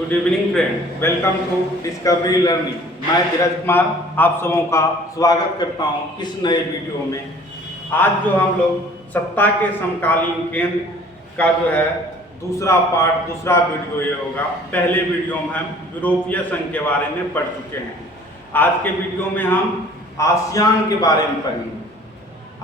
Good evening friend, welcome to discovery learning. मैं धीरज कुमार आप सबों का स्वागत करता हूं इस नए वीडियो में। आज जो हम लोग सत्ता के समकालीन केंद्र का जो है दूसरा वीडियो ये होगा। पहले वीडियो में हम यूरोपीय संघ के बारे में पढ़ चुके हैं। आज के वीडियो में हम आसियान के बारे में पढ़ेंगे।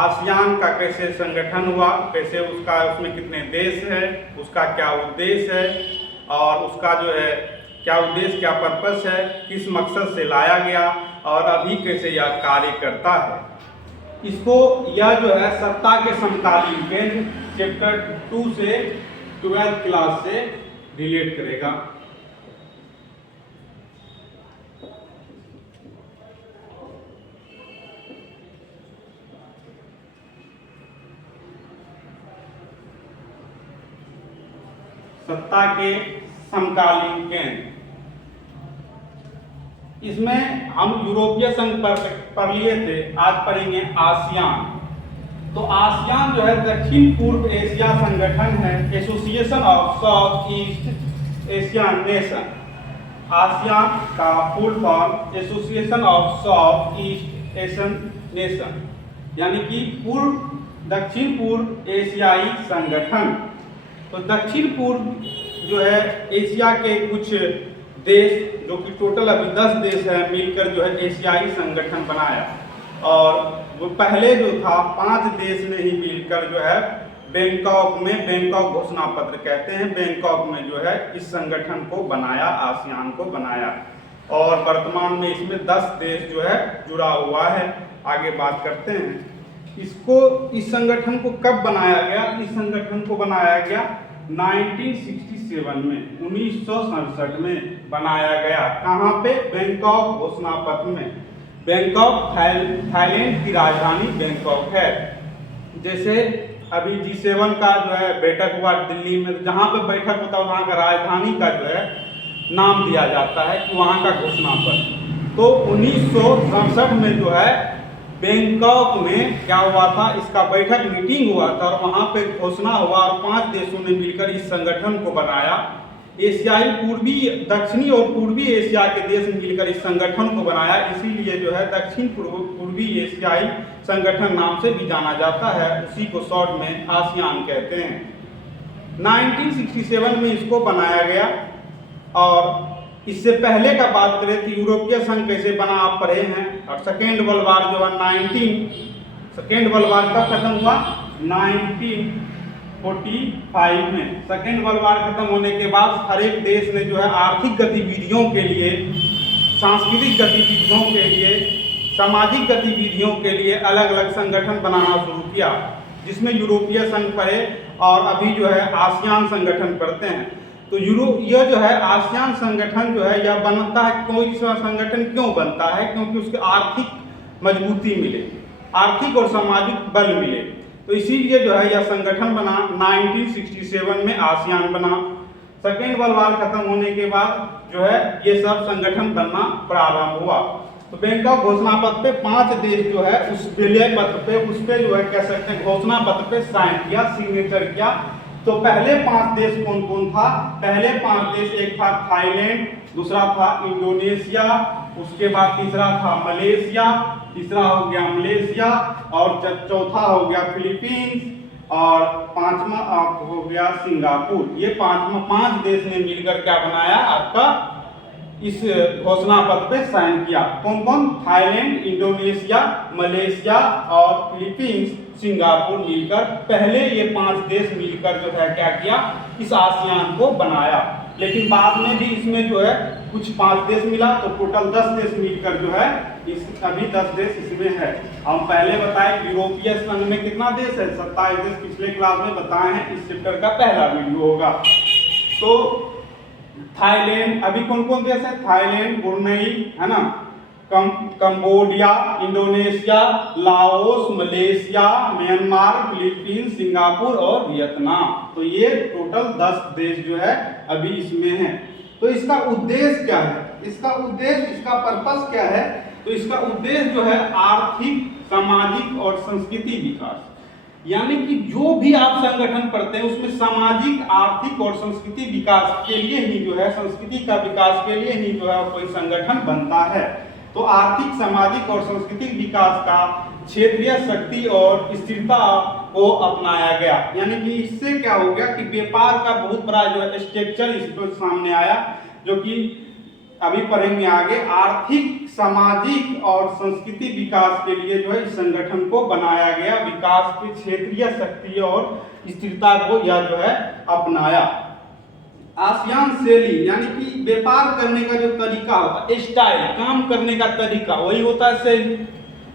आसियान का कैसे संगठन हुआ, कैसे उसमें कितने देश है, उसका क्या उद्देश्य है और उसका जो है क्या उद्देश्य, क्या पर्पस है, किस मकसद से लाया गया और अभी कैसे यह कार्य करता है। इसको यह जो है सत्ता के समकालीन केंद्र चैप्टर 2 से 12th क्लास से रिलेट करेगा। सत्ता के समकालीन केंद्र, इसमें हम यूरोपीय संघ पढ़ लिए थे, आज पढ़ेंगे आसियान। तो आसियान जो है दक्षिण पूर्व एशिया संगठन है, Association of South East Asian Nation. ASEAN का full form Association of South East Asian Nation, यानी कि दक्षिण पूर्व एशियाई संगठन। तो दक्षिण पूर्व जो है एशिया के कुछ देश, जो कि टोटल अभी 10 देश है, मिलकर जो है एशियाई संगठन बनाया। और वो पहले जो था 5 देश ने ही मिलकर जो है बैंकॉक में, बैंकॉक घोषणा पत्र कहते हैं, बैंकॉक में जो है इस संगठन को बनाया, आसियान को बनाया। और वर्तमान में इसमें 10 देश जो है जुड़ा हुआ है। आगे बात करते हैं इस संगठन को कब बनाया गया। इस संगठन को बनाया गया 1967 में, 1967 में बनाया गया। कहाँ पे? बैंकॉक घोषणा पत्र में। बैंकॉक थाईलैंड की राजधानी बैंकॉक है। जैसे अभी G7 का जो है बैठक हुआ दिल्ली में, जहाँ पे बैठक होता है वहाँ का राजधानी का जो है नाम दिया जाता है कि वहाँ का घोषणा पत्र। तो 1967 में जो है बैंकॉक में क्या हुआ था, इसका बैठक मीटिंग हुआ था और वहाँ पे घोषणा हुआ और 5 देशों ने मिलकर इस संगठन को बनाया। एशियाई दक्षिणी और पूर्वी एशिया के देश मिलकर इस संगठन को बनाया, इसीलिए जो है दक्षिण पूर्वी एशियाई संगठन नाम से भी जाना जाता है। उसी को शॉर्ट में आसियान कहते हैं। 1967 में इसको बनाया गया। और इससे पहले का बात करें तो यूरोपीय संघ कैसे बना आप पढ़े हैं। और सेकेंड वर्ल्ड वार जो है सेकेंड वर्ल्ड वार कब खत्म हुआ? 1945 में। सेकेंड वर्ल्ड वार खत्म होने के बाद हर एक देश ने जो है आर्थिक गतिविधियों के लिए, सांस्कृतिक गतिविधियों के लिए, सामाजिक गतिविधियों के लिए अलग अलग संगठन बनाना शुरू किया, जिसमें यूरोपीय संघ पढ़े और अभी जो है आसियान संगठन पढ़ते हैं। तो यह जो है आसियान संगठन जो है यह बनता है, कोई संगठन क्यों बनता है? क्योंकि उसके आर्थिक मजबूती मिले, आर्थिक और सामाजिक बल मिले। तो इसीलिए जो है यह संगठन बना। 1967 में आसियान बना। सेकेंड वर्ल्ड वार खत्म होने के बाद जो है ये सब संगठन बनना प्रारंभ हुआ। तो बैंकॉक घोषणा पत्र पे 5 देश जो है उस विलय पत्र पे, उस पे जो है कह सकते हैं घोषणा पत्र पे साइन किया, सिग्नेचर किया। तो पहले 5 देश कौन कौन था? पहले 5 देश, एक था थाईलैंड, दूसरा था इंडोनेशिया, उसके बाद तीसरा था मलेशिया, तीसरा हो गया मलेशिया और चौथा हो गया फिलीपींस और 5वां हो गया सिंगापुर। ये 5 देश ने मिलकर क्या बनाया? आपका इस घोषणा पत्र पे साइन किया। कौन कौन? थाईलैंड, इंडोनेशिया, मलेशिया और फिलीपींस, सिंगापुर मिलकर, पहले ये 5 देश मिलकर जो है क्या किया? इस आसियान को बनाया। लेकिन बाद में भी इसमें जो है कुछ 5 देश मिला, तो टोटल 10 देश मिलकर जो है अभी 10 देश इसमें है। हम पहले बताए यूरोपीय संघ में कितना देश है? 27 देश पिछले क्लास में बताए हैं। इस चैप्टर का पहला वीडियो होगा। तो थाईलैंड, अभी कौन कौन देश है? थाईलैंड, ब्रुनेई है ना, Cambodia, Indonesia, Laos, Malaysia, Myanmar, Philippines, Singapore और वियतनाम। तो ये टोटल 10 देश जो है अभी इसमें है। तो इसका उद्देश्य क्या है? इसका पर्पस क्या है? तो इसका उद्देश्य जो है आर्थिक, सामाजिक और संस्कृति विकास। यानी कि जो भी आप संगठन पढ़ते हैं उसमें सामाजिक, आर्थिक और संस्कृति विकास के लिए ही जो है, संस्कृति का विकास के लिए ही जो है कोई संगठन बनता है। तो आर्थिक, सामाजिक और सांस्कृतिक विकास का क्षेत्रीय शक्ति और स्थिरता को अपनाया गया। यानी कि इससे क्या हो गया कि व्यापार का बहुत बड़ा जो है स्ट्रक्चर इस पर सामने आया, जो कि अभी पढ़ेंगे आगे। आर्थिक, सामाजिक और संस्कृति विकास के लिए जो है इस संगठन को बनाया गया, विकास की क्षेत्रीय शक्ति और स्थिरता को यह जो है अपनाया। आसियान शैली यानी कि व्यापार करने का जो तरीका होता है, स्टाइल, काम करने का तरीका, वही होता है शैली,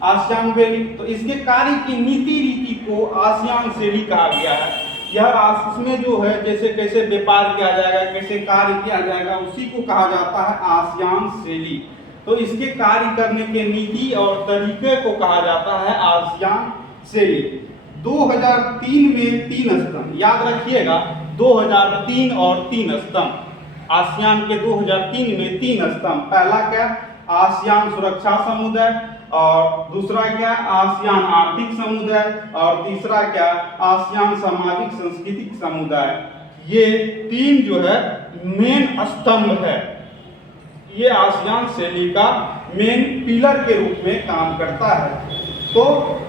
आसियान शैली। तो इसके कार्य की नीति रीति को आसियान शैली कहा गया है। यह उसमें जो है जैसे कैसे व्यापार किया जाएगा, कैसे कार्य किया जाएगा, उसी को कहा जाता है आसियान शैली। तो इसके कार्य करने के नीति और तरीके को कहा जाता है आसियान शैली। 2003 में 3 स्तंभ, याद रखिएगा 2003 और 3 स्तंभ। आसियान के 2003 में 3 स्तंभ। पहला क्या, आसियान सुरक्षा समुदाय, और दूसरा क्या, आसियान आर्थिक समुदाय, और तीसरा क्या, आसियान सामाजिक सांस्कृतिक समुदाय। ये 3 जो है मेन स्तंभ है। ये आसियान शैली का मेन पिलर के रूप में काम करता है। तो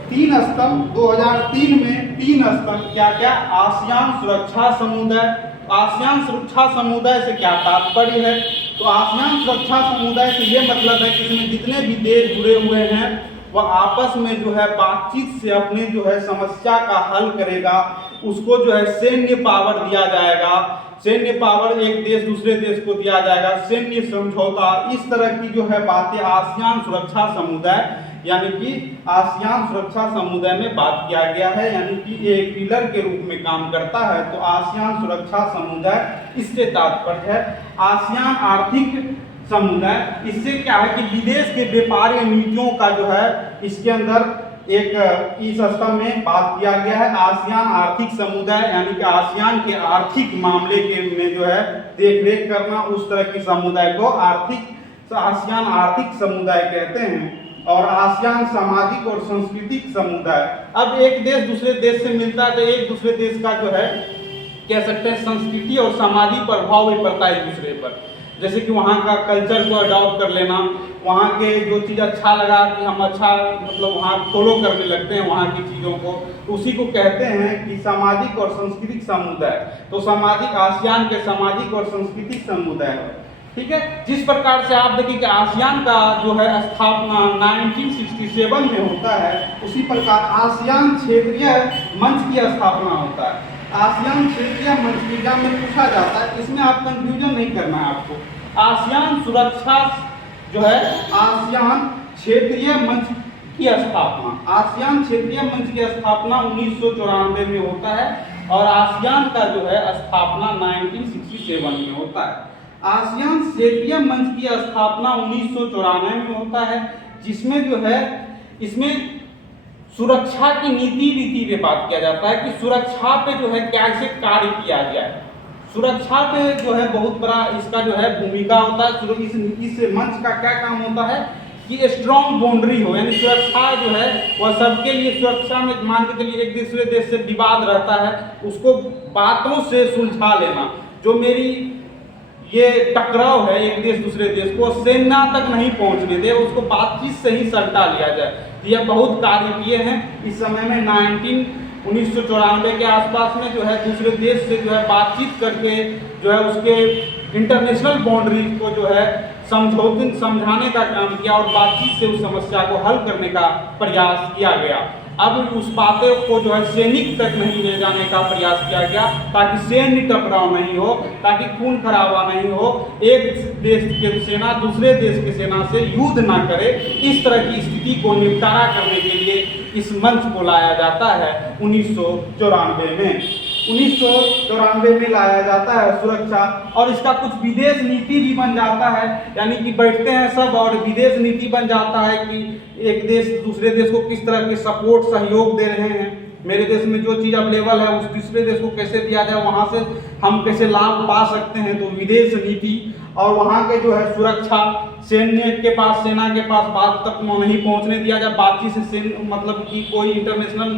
3 स्तंभ, 2003 में 3 स्तंभ क्या क्या, आसियान सुरक्षा समुदाय। आसियान सुरक्षा समुदाय से क्या तात्पर्य है, तो आसियान सुरक्षा समुदाय से ये मतलब है कि इसमें जितने भी देश जुड़े हुए हैं वह आपस में जो है बातचीत से अपने जो है समस्या का हल करेगा। उसको जो है सैन्य पावर दिया जाएगा, सैन्य पावर एक देश दूसरे देश को दिया जाएगा, सैन्य समझौता, इस तरह की जो है बातें आसियान सुरक्षा समुदाय यानी कि आसियान सुरक्षा समुदाय में बात किया गया है। यानी कि एक पिलर के रूप में काम करता है। तो आसियान सुरक्षा समुदाय इससे तात्पर्य है। आसियान आर्थिक समुदाय, इससे क्या है कि विदेश के व्यापार नीतियों का जो है इसके अंदर एक इस स्तंभ में बात किया गया है। आसियान आर्थिक समुदाय यानी कि आसियान के आर्थिक मामले के में जो है देखरेख करना, उस तरह की समुदाय को आसियान आर्थिक समुदाय कहते हैं। और आसियान सामाजिक और सांस्कृतिक समुदाय, अब एक देश दूसरे देश से मिलता है तो एक दूसरे देश का जो है कह सकते हैं संस्कृति और सामाजिक प्रभाव भी पड़ता है एक दूसरे पर। जैसे कि वहाँ का कल्चर को अडॉप्ट कर लेना, वहाँ के जो चीज़ अच्छा लगा कि हम अच्छा मतलब वहाँ फॉलो करने लगते हैं वहाँ की चीज़ों को, उसी को कहते हैं कि सामाजिक और सांस्कृतिक समुदाय। तो सामाजिक, आसियान के सामाजिक और सांस्कृतिक समुदाय, ठीक है। जिस प्रकार से आप देखिए कि आसियान का जो है स्थापना 1967 में होता है, उसी प्रकार आसियान क्षेत्रीय मंच की स्थापना होता है। आसियान क्षेत्रीय मंच की एग्जाम में पूछा जाता है, इसमें आप कंफ्यूजन नहीं करना है आपको। आसियान सुरक्षा जो है आसियान क्षेत्रीय मंच की स्थापना, आसियान क्षेत्रीय मंच की स्थापना 1994 में होता है और आसियान का जो है स्थापना 1967 में होता है। आसियान क्षेत्रीय मंच की स्थापना 1994 में होता है, जिसमें जो है इसमें सुरक्षा की नीति रीति पे बात किया जाता है कि सुरक्षा पे जो है कैसे कार्य किया जाए। सुरक्षा पे जो है बहुत बड़ा इसका जो है भूमिका होता है। इस मंच का क्या काम होता है कि स्ट्रॉन्ग बाउंड्री हो, यानी सुरक्षा जो है वह सबके लिए, सुरक्षा में मान के चलिए एक दूसरे देश से विवाद रहता है, उसको बातों से सुलझा लेना। जो मेरी ये टकराव है एक देश दूसरे देश को, सेना तक नहीं पहुंचने दे, उसको बातचीत से ही सल्टा लिया जाए। यह बहुत कार्य किए हैं। इस समय में 1994 के आसपास में जो है दूसरे देश से जो है बातचीत करके जो है उसके इंटरनेशनल बाउंड्री को जो है समझाने का काम किया और बातचीत से उस समस्या को हल करने का प्रयास किया गया। अब उस बातों को जो है सैनिक तक नहीं ले जाने का प्रयास किया गया, ताकि सैन्य टकराव नहीं हो, ताकि खून खराबा नहीं हो, एक देश की सेना दूसरे देश की सेना से युद्ध ना करे। इस तरह की स्थिति को निपटारा करने के लिए इस मंच को लाया जाता है 1994 में। 1994 में लाया जाता है सुरक्षा, और इसका कुछ विदेश नीति भी बन जाता है। यानी कि बैठते हैं सब और विदेश नीति बन जाता है कि एक देश दूसरे देश को किस तरह के सपोर्ट सहयोग दे रहे हैं, मेरे देश में जो चीज़ अवेलेबल है उस दूसरे देश को कैसे दिया जाए, वहाँ से हम कैसे लाभ पा सकते हैं। तो विदेश नीति और वहाँ के जो है सुरक्षा, सैन्य के पास, सेना के पास बात तक नहीं पहुँचने दिया जाए, बातचीत से मतलब कि कोई इंटरनेशनल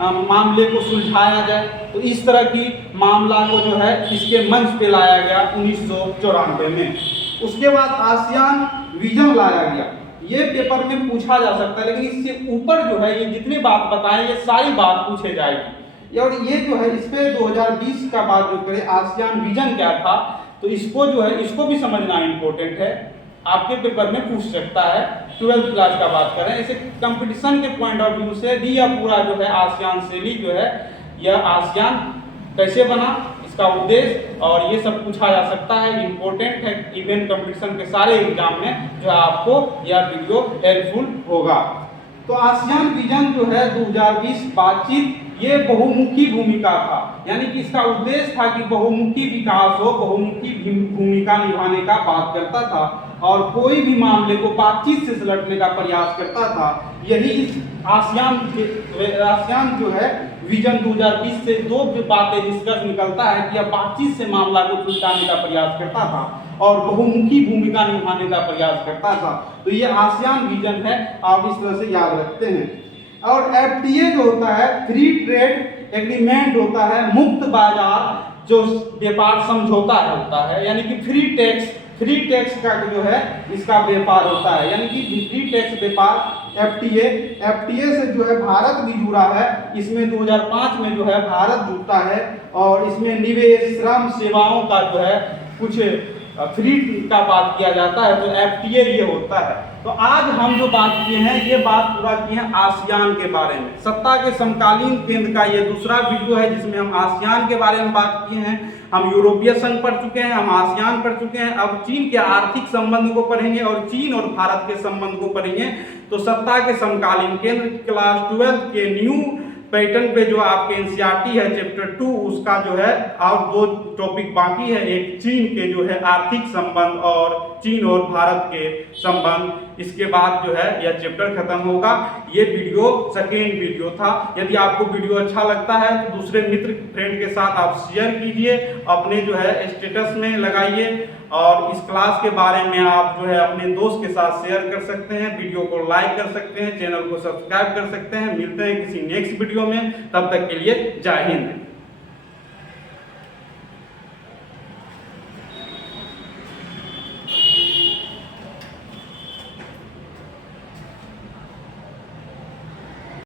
मामले को सुलझाया जाए। तो इस तरह की मामला को जो है इसके मंच पे लाया गया 1994 में। उसके बाद आसियान विजन लाया गया। ये पेपर में पूछा जा सकता है, लेकिन इससे ऊपर जो है ये जितनी बात बताएं ये सारी बात पूछे जाएगी। और ये जो है इस पे 2020 का बात जो करें आसियान विजन क्या था, तो इसको जो है इसको भी समझना इम्पोर्टेंट है, आपके पेपर में पूछ सकता है। 12th क्लास का बात करें, इसे कंपटीशन के पॉइंट ऑफ व्यू से भी यह पूरा जो है आसियान शैली जो है यह आसियान कैसे बना, इसका उद्देश्य और ये सब पूछा जा सकता है, इम्पोर्टेंट है। इवेंट कंपटीशन के सारे एग्जाम में जो है आपको यह वीडियो हेल्पफुल होगा। तो आसियान विजन जो है 2020 बातचीत ये बहुमुखी भूमिका था, यानी कि इसका उद्देश्य था कि बहुमुखी विकास हो, बहुमुखी भूमिका निभाने का बात करता था और कोई भी मामले को बातचीत से सुलझाने का प्रयास करता था। यही इस आसियान जो है विजन 2020 से दो बातें निष्कर्ष निकलता है कि यह बातचीत से मामला को सुलझाने का प्रयास करता था और बहुमुखी भूमिका निभाने का प्रयास करता था। तो ये आसियान विजन है, आप इस तरह से याद रखते हैं। और FTA जो होता है फ्री ट्रेड एग्रीमेंट होता है, मुक्त बाजार जो व्यापार समझौता होता है, यानी कि फ्री टैक्स का जो है इसका व्यापार होता है, यानी कि फ्री टैक्स व्यापार FTA से जो है भारत भी जुड़ा है। इसमें 2005 में जो है भारत जुड़ता है और इसमें निवेश, श्रम, सेवाओं का जो है कुछ फ्री का बात किया जाता है। तो FTA ये होता है। तो आज हम जो बात किए हैं ये बात पूरा किए हैं आसियान के बारे में। सत्ता के समकालीन केंद्र का ये दूसरा वीडियो है जिसमें हम आसियान के बारे में बात किए हैं। हम यूरोपीय संघ पढ़ चुके हैं, हम आसियान पढ़ चुके हैं, अब चीन के आर्थिक संबंध को पढ़ेंगे और चीन और भारत के संबंध को पढ़ेंगे। तो सत्ता के समकालीन केंद्र क्लास 12 के न्यू पैटर्न पे जो आपके NCERT है चैप्टर 2 उसका जो है और दो टॉपिक बाकी है, एक चीन के जो है आर्थिक संबंध और चीन और भारत के संबंध। इसके बाद जो है यह चैप्टर खत्म होगा। ये वीडियो सेकेंड वीडियो था। यदि आपको वीडियो अच्छा लगता है तो दूसरे मित्र फ्रेंड के साथ आप शेयर कीजिए, अपने जो है स्टेटस में लगाइए और इस क्लास के बारे में आप जो है अपने दोस्त के साथ शेयर कर सकते हैं, वीडियो को लाइक कर सकते हैं, चैनल को सब्सक्राइब कर सकते हैं। मिलते हैं किसी नेक्स्ट वीडियो में, तब तक के लिए जय हिंद।